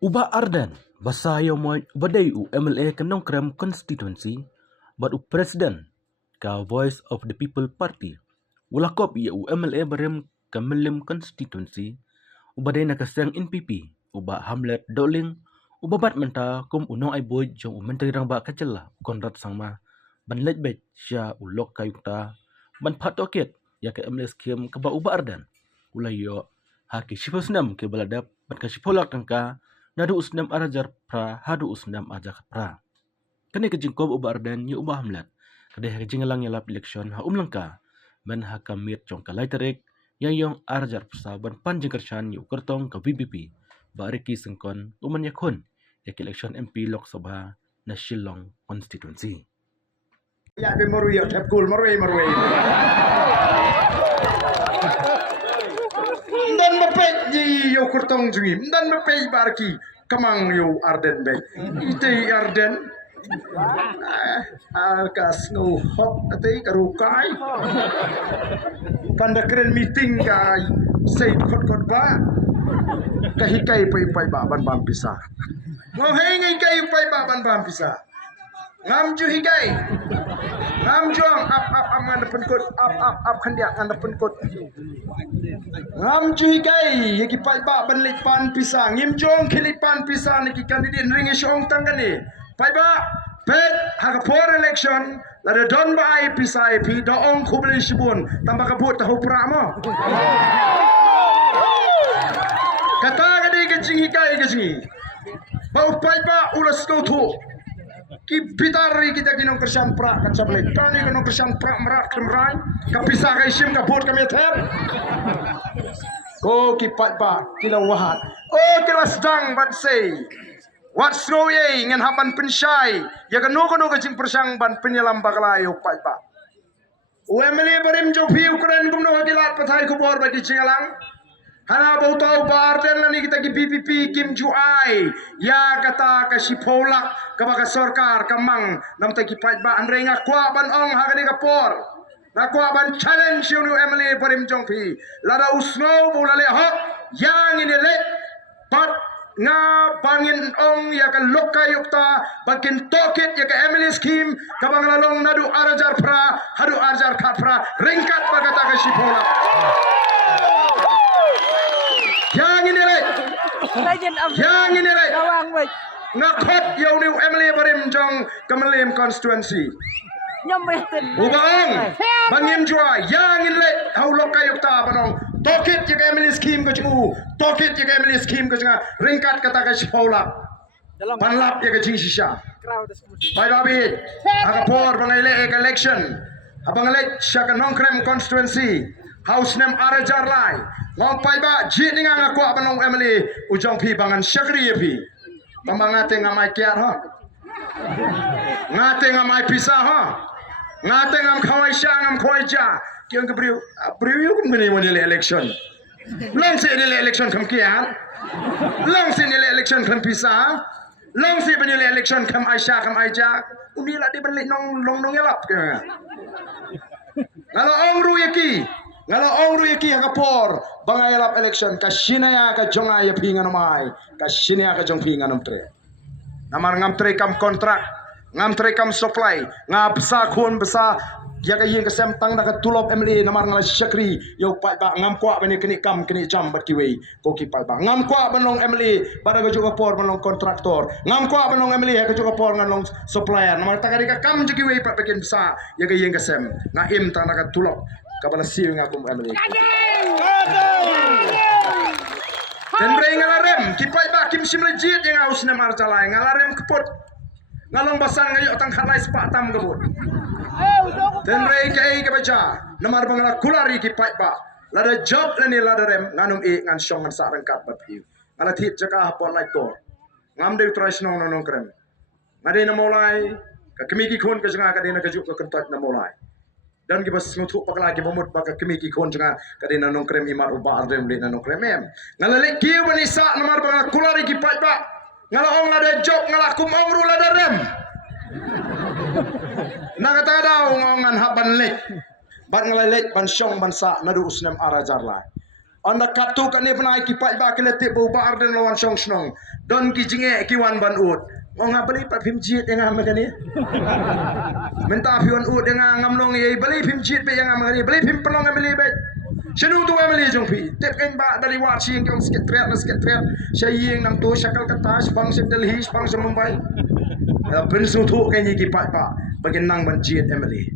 Uba Ardan, basayo mo ubaday u MLA kanong krem constituency, but u president ka Voice of the People Party. Ulakop iya u MLA barem ka Milim constituency, ubaday nakasang NPP, uba Hamlet Doling, ubabat menta kum unong ay boy jong umentay rang ba kacela, Konrad Sangma, banlet bet siya ulok kayukta, ban patokit, ya ka MLA skim ka ba Uba Ardan. Ulayo, haki sipasnam ke baladap, ban ka sipolak tangka, nadu usnam arajar pra hadu usnam ajak pra. Kani kajingkob Uba Ardan yu Uba Hamlet. Kadeh kajingalang yalap eleksyon ha umlangka. Men ha kamit jong kalay tarik yang yung arajar persaban panjang kersan yu kertong ke VPP. Bariki sengkon uman yakun yak eleksyon MP Lok Sabha na Shillong constituency. Ya be marui ya tapkul marui. Dan mepet di yo kurtong jungi, dan mepet barki kamang yo Arden bay. Ite Arden alkas no hot ate karukai. Kanda keren meeting kai say kot ba. Kahikai pai ba ban bam pisa. Ngohengai kai pai ba ban bam pisa. Ngam ju higai. Ngam juang up ngana penkut up khandiak ngana penkut. Ngam ju higai yaki pai ba ban lipan pisa. Ngim jong kilipan pisa niki kandidat ringi syong tangani. Pai ba pet haka for election lada don ba ai pisa IP doong kubli sibun tambah kabut tahu pramo. Kata gadi gajing higai gajing. Bau pai ba ulas kau tu. Ki bitari kita kinong kersan pra kan sablay tani kinong kersan pra merak kemrai kapisa kay sim kapot kami ter ko ki patba kilaw wahat kila sedang ban say what's going ngan hapan pensyai ya kanu kajing persang ban penyelam bakalayo patba UMLA barim jo pi Ukraine gumno hagilat pathai ko bor bagi cingalang Hana bau tahu Arden lani kita ki PPP Kim Juai ya kata ka sipolak ka baka sarkar kamang nam ta ki fight ba andre nga kwa ban ong ha ka por na kwa ban challenge yung MLA parim jongpi lada usno bu lale ho yang ini le pat nga bangin ong ya ka lokay yukta bakin tokit ya ka MLA scheme ka bang lalong nadu arajar pra hadu arajar khat pra ringkat bagata ka sipolak yang ini ngakot yaw ni MLA barim jong Kamalim constituency ubaong bangim jua yang ini haulok kayuk ta banong tokit ya MLA scheme ka jingu tokit ya MLA scheme ka jinga ringkat kata ka sipaulap panlap ya ka jing sisya pai babi akapor bangayle election abangayle siya ka nongkrem constituency House name Arajar Lai. Ngong pai ba jit ni nga ko abanong MLA ujong pi bangan syakri pi. Pamangate nga mai kiat ha. Ngate nga mai pisa ha. Ngate ngam khawai sya ngam khoi ja. Kiong ke briu kum gani mo election. Long se ni election kam kiat. Long se ni election kam pisa. Long se ni election kam Aisha kam Aija. Uni la di balik nong yalap ke. Ngalo ong ruyaki ngalo ongru yaki hakapor bangay lap election kasinaya ka jongaya pingan mai kasinaya ka jong pingan tre namar ngam tre kam kontrak ngam tre kam supply ngap sa khon besa ya ka yeng kasem tang na ka tulop MLA namar ngala syakri yo pa ba ngam kwa bani kini kam kini jam bat kiwei ko ki pa ba ngam kwa banong MLA bara ka juga por banong kontraktor ngam kwa banong MLA ka juga por ngalong supplier namar takari ka kam jikiwei pa bakin besa ya ka yeng kasem ngaim tang na ka tulop kabala siyo nga kung MLA. Dan bray ngalarem, kipay ba kim simlejit yang aus na marjalay ngalarem kepot. Ngalong basang ngayo tang halay spatam gabut. Dan bray kay kabaja, namar bang kulari kipay ba. Lada job lani lada rem nganum ngan syong ngan sarang kat batiu. Ngalat hit jaka hapon like ko. Ngam dew trash nong krem. Ngade na molay, ka kimiki kun ka janga ka dina ka juk ka kentat na molay. Dan kita semutu pakala kita memut baka kemiki kon jangan kadina nongkrem imar Uba Arden le nongkrem em ngalale kiu banisa namar banga kulari ki pat ba Ngalaong ada job ngalakum ong rula darem. Nakata daw ngongan haban lek. Ban ngalek ban syong ban sa nadu usnem arajarla. Anda katu kan ni pernah kipat ba kelete bau ba arden lawan syong snong. Don ki jinge ki wan ban ut. Ngong beli pat phim jit yang ngam ni. Minta pion ut yang ngam long ye beli phim jit be yang ngam ni. Beli phim penong ngam beli be. Senu tu ngam beli jong pi. Tep kan ba dari watch yang kong sket trap. Syaying nam tu syakal kata bang sem Delhi bang sem Mumbai. Pensu tu kan ni kipat ba bagian nang ban jit Emily.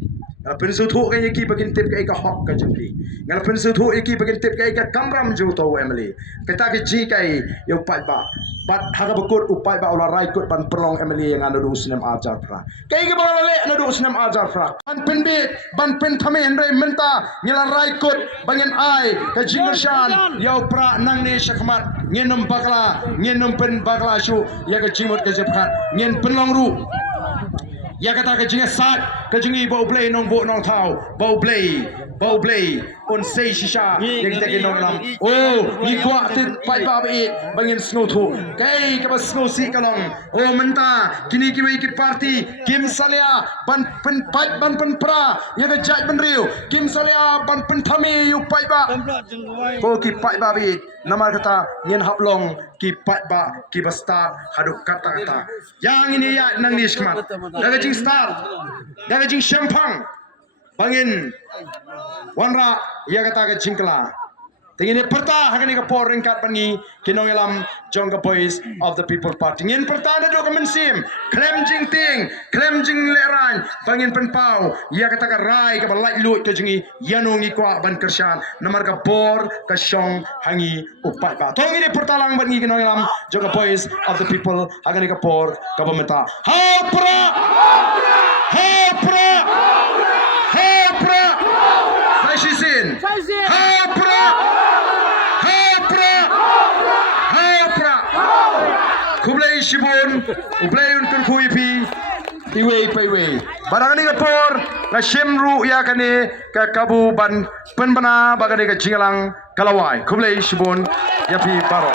Pensu tu kan ki bagian tip ka hok ka jengki. Ngal pensu tu ki bagian tip ka kamram ju to Emily. Kata ki ji kai yo pat ba. Bat haga bekut upai ba ulah rai kut ban perlong Emily yang anu usnem ajar pra. Kai ke bala le anu usnem ajar pra. Ban penbit ban pen thamen re menta ngila rai kut bangen ai ka jingershan yo pra nang ni syakmat ngenom bakla ngenom pen bakla syu ya ka jimut ka jephat ngen penlong ru. Ya kata ke jinge sat ke jingi bau play nong bo nong tau bau play on say shisha yang kita kenong lam ni kuat tu pai ba be bangin snow tu kai ke bas snow si kalong menta kini kiwi ki party kim salia ban pen pai ban pen pra ya ke jaj ban riu kim salia ban pen thami yu pai ba ko ki pai ba be nama kata nyen haplong ki pai ba ki basta haduk kata yang ini ya nang ni skmat daga jing star daga jing champagne bangin wanra ia kata ke jingkla tingin perta hakani ka por ringkat pangi kinong elam jong ka boys of the people party ngin perta na do ka mensim klem jing leran bangin penpau ia kata ka rai ka balai lut ke jingi yanong ikwa ban kershan namar ka por ka shong hangi upat ba tong ini perta lang bangi kinong elam jong ka boys of the people hakani ka por ka pemeta hapra Fashisin. Hapra. Kublai Shibun. Kublai unkun kuipi. Iwe. Barang ni kapor. Ka Shimru ya kani ka kabu ban penbana bagani ka jingalang kalawai. Kublai Shibun. Yapi baro.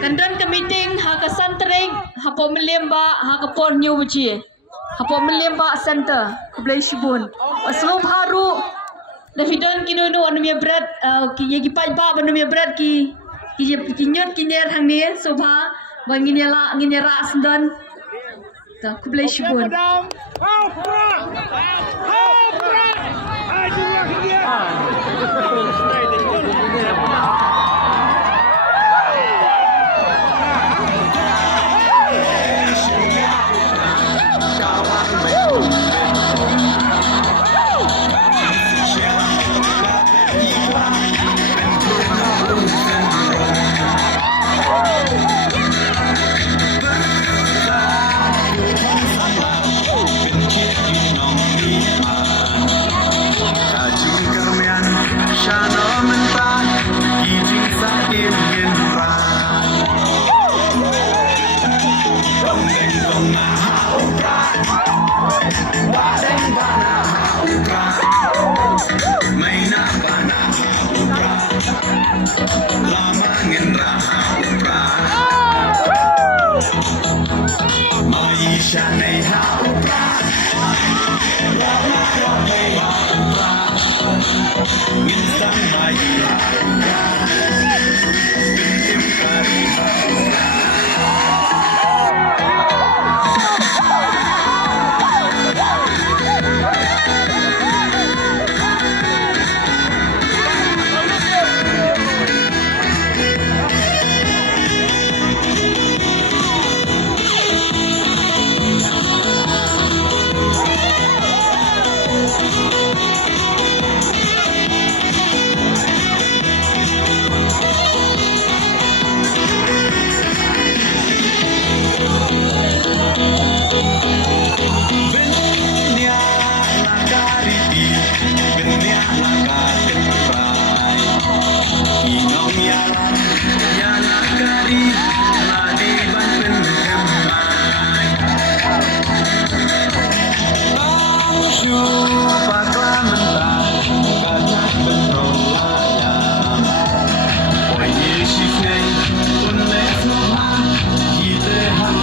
Kandan ke meeting ha ke santering ha po melemba ha ke por new buci ha po melemba center ke belai shibun aslo baru Davidon kinu no anu me bread ki ye ki pai ba anu me bread ki nyot ki ner hang ni sobha bangin yela sendan ta ke belai shibun You